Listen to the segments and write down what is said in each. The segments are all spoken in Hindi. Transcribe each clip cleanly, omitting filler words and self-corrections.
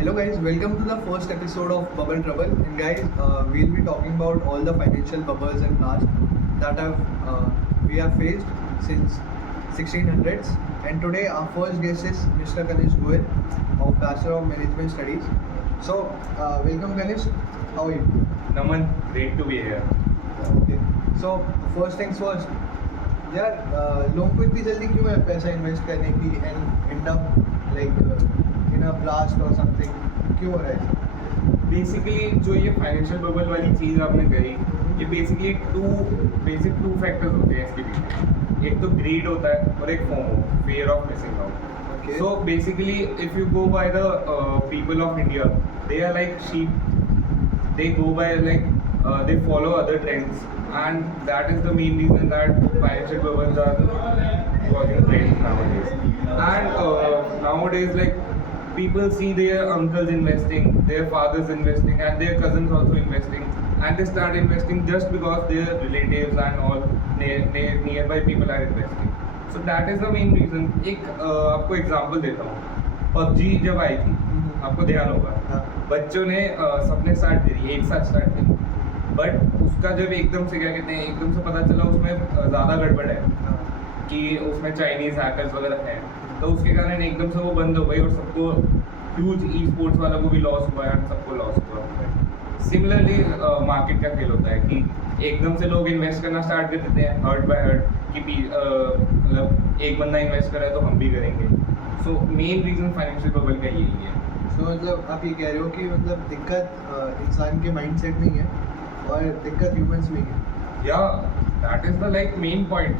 Hello guys, welcome to the first episode of Bubble Trouble. And guys, we'll be talking about all the financial bubbles and blasts that we have faced since 1600s. And today our first guest is Mr. Ganesh Goel of Bachelor of Management Studies. So, welcome Ganesh. How are you? Naman, great to be here. Okay. So, first things first. यार लोगों को इतनी जल्दी क्यों है पैसा इन्वेस्ट करने की and and up like in a blast और समथिंग क्यों हो रहा है ऐसा? बेसिकली जो ये फाइनेंशियल बबल वाली चीज़ आपने करी, ये बेसिकली टू फैक्टर्स होते हैं इसके पीछे। एक तो ग्रीड होता है और एक FOMO, fear of missing out. Okay. So basically, if you go by the people of India, they are like sheep. They go by they follow other trends, and that is the main reason that financial bubbles are causing trends nowadays. And nowadays, people see their uncles investing, their fathers investing, and their cousins also investing, and they start investing just because their relatives and all nearby people are investing. So that is the main reason. एक आपको एग्जांपल देता हूँ। PUBG जब आई थी, आपको ध्यान होगा, हाँ. बच्चों ने सबने स्टार्ट करी, एक साथ स्टार्ट करी, बट उसका जब एकदम से क्या कहते हैं, एकदम से पता चला उसमें ज़्यादा गड़बड़ है कि उसमें चाइनीज़ हैकर्स वगैरह हैं, तो उसके कारण एकदम से वो बंद हो गई और सबको ह्यूज ई स्पोर्ट्स वालों को भी लॉस हुआ है, सबको लॉस हुआ है। सिमिलरली मार्केट का खेल होता है कि एकदम से लोग इन्वेस्ट करना स्टार्ट कर देते हैं हर्ट बाय हर्ट कि मतलब एक बंदा इन्वेस्ट कर रहा है तो हम भी करेंगे। So main reason financial bubble का यही है। तो मतलब आप ये कह रहे हो कि मतलब दिक्कत इंसान के माइंडसेट में ही है और दिक्कत ह्यूमंस में ही है। या that is the main point.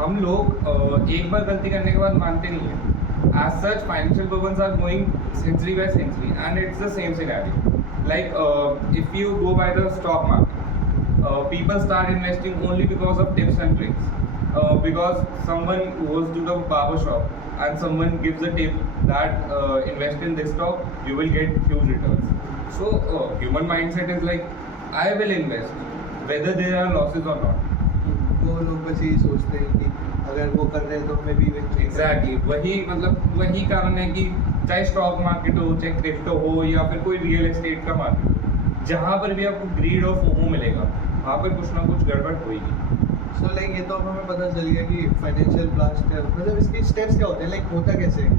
हम लोग एक बार गलती करने के बाद मानते नहीं हैं। As such, financial bubbles are going century by century, and it's the same scenario. If you go by the stock market, people start investing only because of tips and tricks. Because someone goes to the barber shop and someone gives a tip that invest in this stock, you will get huge returns. So human mindset is like, I will invest, whether there are losses or not. वो लोग बस यही सोचते हैं कि अगर वो कर रहे हैं तो हमें भी एग्जैक्टली वही कारण है कि चाहे स्टॉक मार्केट हो, चाहे क्रिप्टो हो, या फिर कोई रियल एस्टेट का मार्केट हो, जहाँ पर भी आपको ग्रीड और फोमो मिलेगा, वहाँ पर कुछ ना कुछ गड़बड़ होगी। सो लाइक ये तो अब हमें पता चल गया कि फाइनेंशियल ब्लास्ट है, मतलब इसके स्टेप्स क्या होते हैं, लाइक होता कैसे है?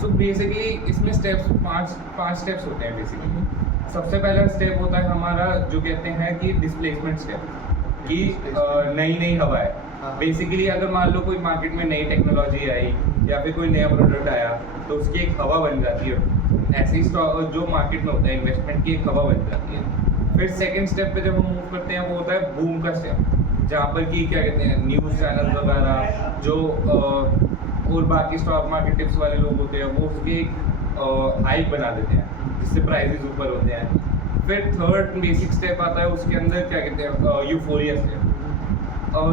सो बेसिकली इसमें स्टेप्स पांच स्टेप्स होते हैं बेसिकली। सबसे पहला स्टेप होता है हमारा जो कहते हैं कि डिस्प्लेसमेंट स्टेप, कि नई हवा है। हाँ. बेसिकली अगर मान लो कोई मार्केट में नई टेक्नोलॉजी आई या फिर कोई नया प्रोडक्ट आया तो उसकी एक हवा बन जाती है। ऐसे ही जो मार्केट में होता है इन्वेस्टमेंट की एक हवा बन जाती है। फिर सेकंड स्टेप पे जब हम मूव करते हैं वो होता है बूम का स्टेप, जहाँ पर कि क्या कहते हैं न्यूज़ चैनल वगैरह जो और बाकी स्टॉक मार्केट टिप्स वाले लोग होते हैं वो उसके एक हाइप बना देते हैं जिससे प्राइजेस ऊपर होते हैं। फिर थर्ड बेसिक स्टेप आता है, उसके अंदर क्या कहते हैं यूफोरिया स्टेप।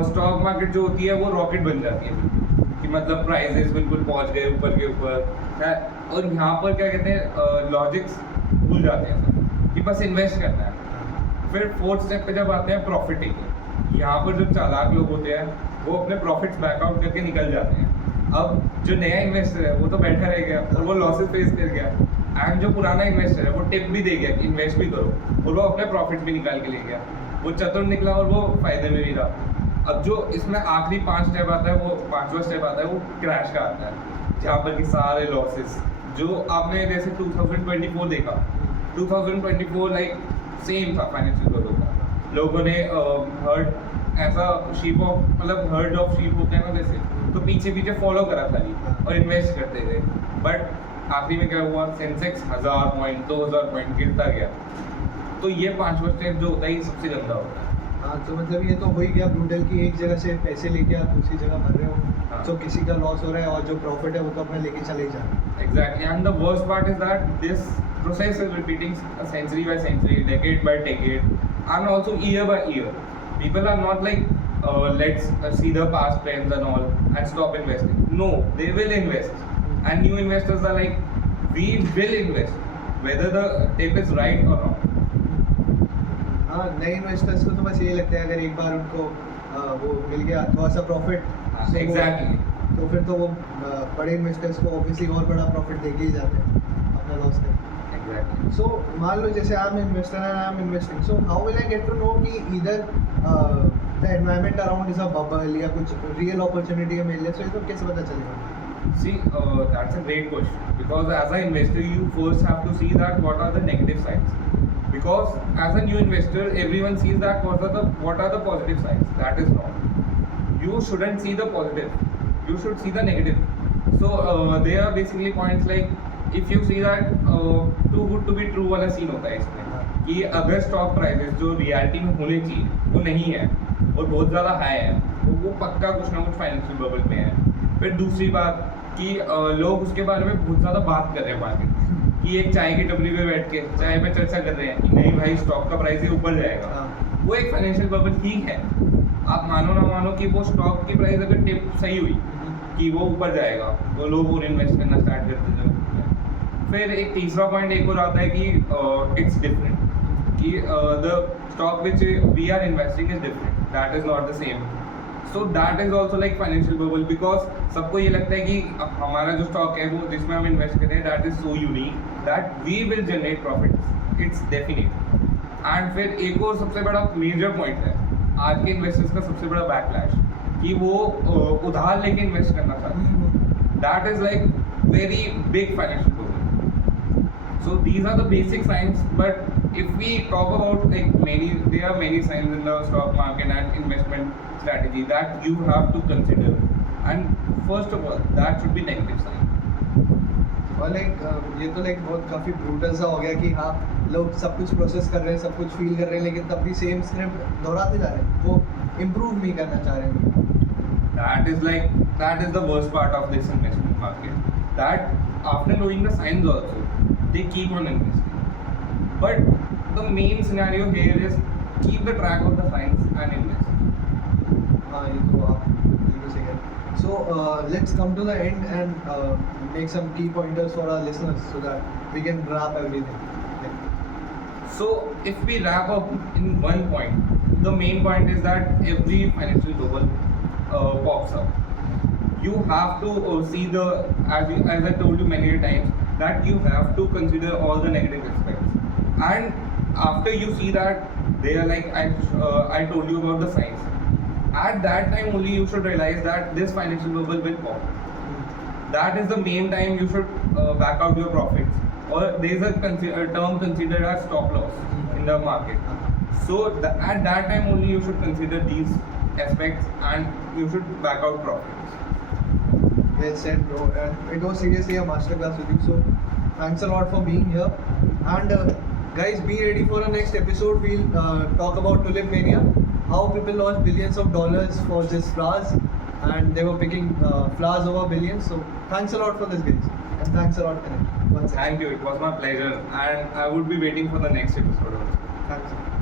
स्टॉक मार्केट जो होती है वो रॉकेट बन जाती है कि मतलब प्राइजेस बिल्कुल पहुंच गए ऊपर के ऊपर, और यहाँ पर क्या कहते हैं लॉजिक्स भूल जाते हैं कि बस इन्वेस्ट करना है। फिर फोर्थ स्टेप पे जब आते हैं प्रॉफिट टेकिंग, यहाँ पर जो चालाक लोग होते हैं वो अपने प्रॉफिट्स बैकआउट करके निकल जाते हैं। अब जो नया इन्वेस्टर है वो तो बैठा रह गया और वो लॉसेस फेस कर गया, एंड जो पुराना इन्वेस्टर है वो टिप भी दे गया कि इन्वेस्ट भी करो, और वो अपने प्रॉफिट भी निकाल के ले गया। वो चतुर निकला और वो फायदे में भी रहा। अब जो इसमें आखिरी 5 स्टेप आता है, वो 5वां स्टेप आता है वो क्रैश का आता है, जहाँ पर कि सारे लॉसेस जो आपने जैसे 2024 देखा, 2024 सेम था फाइनेंशियल बबल का। लोगों ने हर्ड ऑफ शीप होते हैं ना जैसे, तो पीछे फॉलो करा खाली और इन्वेस्ट करते थे, बट आखिरी में क्या हुआ, सेंसेक्स 1000 पॉइंट 2000 पॉइंट गिरता गया। तो ये 5वां स्टेप जो होता है ये सबसे गंदा होता है। हाँ, तो मतलब ये तो हो ही गया ब्रूटल कि एक जगह से पैसे लेके आप दूसरी जगह भर रहे हो, हाँ. तो किसी का लॉस हो रहा है और जो प्रॉफिट है वो तो अपना लेके चले ही जा रहे हैं। Exactly, and the worst part is that this process is repeating century by century, decade by decade, and also year by year. People are not like, let's see the past trends and all and stop investing. No, they will invest, and new investors are like, we will invest, whether the tip is right or not. हाँ, नए इन्वेस्टर्स को तो बस यही लगता है अगर एक बार उनको वो मिल गया थोड़ा सा प्रॉफिट, Exactly. तो फिर तो वो बड़े इन्वेस्टर्स को ऑब्वियसली और बड़ा प्रॉफिट देके ही जाते हैं अपना लॉस करके. एग्जैक्टली. So मान लो जैसे I am investor and I am investing, so how will I get to know कि इधर the environment around is a bubble या कुछ रियल अपॉर्चुनिटी है मेरे लिए, सो ये तो कैसे पता चलेगा? See, that's a great question, because as an investor you first have to see that what are the negative sides, because as a new investor everyone sees that what are the positive sides. That is wrong. You shouldn't see the positive, you should see the negative. So there are basically points like if you see that too good to be true वाला सीन होता है इसमें कि अगर स्टॉक प्राइसेस जो रियलिटी में होने चाहिए वो नहीं है और बहुत ज़्यादा हाई है तो वो पक्का कुछ ना कुछ फाइनेंशियल बबल में है. फिर दूसरी बात कि लोग उसके बारे में बहुत ज़्यादा बात कर रहे हैं मार्केट कि एक चाय की टपरी पे बैठ के चाय पे चर्चा कर रहे हैं कि नहीं भाई स्टॉक का प्राइस ही ऊपर जाएगा. हाँ. वो एक फाइनेंशियल बबल ठीक है. आप मानो ना मानो कि वो स्टॉक की प्राइस अगर टिप सही हुई कि वो ऊपर जाएगा तो लोग और इन्वेस्ट करना स्टार्ट कर देते हैं. फिर एक तीसरा पॉइंट एक और आता है कि इट्स डिफरेंट कि the stock which we are investing is different, that is not the same. So that is also like financial bubble, because सबको ये लगता है कि हमारा जो स्टॉक है वो जिसमें हम इन्वेस्ट करें that is so unique that we will generate profits. It's definite. And फिर एक और सबसे बड़ा मेजर पॉइंट है आज के इन्वेस्टर्स का सबसे बड़ा बैकलैश कि वो उधार लेके इन्वेस्ट करना चाहते हैं. That is like very big financial bubble. So these are the basic signs, but if we talk about like there are many signs in the stock market and investment strategy that you have to consider, and first of all that should be negative sign. और लाइक ये तो लाइक बहुत काफ़ी ब्रूटल सा हो गया कि हाँ लोग सब कुछ प्रोसेस कर रहे हैं, सब कुछ फील कर रहे हैं, लेकिन तब भी सेम स्क्रिप्ट दोहराते जा रहे हैं, वो इम्प्रूव नहीं करना चाह रहे हैं. That is the worst part of this investment market, that after knowing the signs also they keep on investing. But the main scenario here is keep the track of the signs and invest. हाँ ये तो आप बिल्कुल सही है. So let's come to the end and make some key pointers for our listeners so that we can wrap everything. So if we wrap up in one point, the main point is that every financial bubble pops up. You have to see the, as I told you many times, that you have to consider all the negative aspects. And after you see that they are like I told you about the signs, at that time only you should realize that this financial bubble will pop. That is the main time you should back out your profits, or there is a term considered as stop loss in the market. So at that time only you should consider these aspects and you should back out profits. Well said, bro. And it was seriously a masterclass with you. So thanks a lot for being here. And guys, be ready for the next episode. We'll talk about Tulip Mania, how people lost billions of dollars for just flowers, and they were picking flowers over billions. So thanks a lot for this, guys. And thanks a lot, Karan. Once again. Thank you. It was my pleasure, and I would be waiting for the next episode also. Thanks.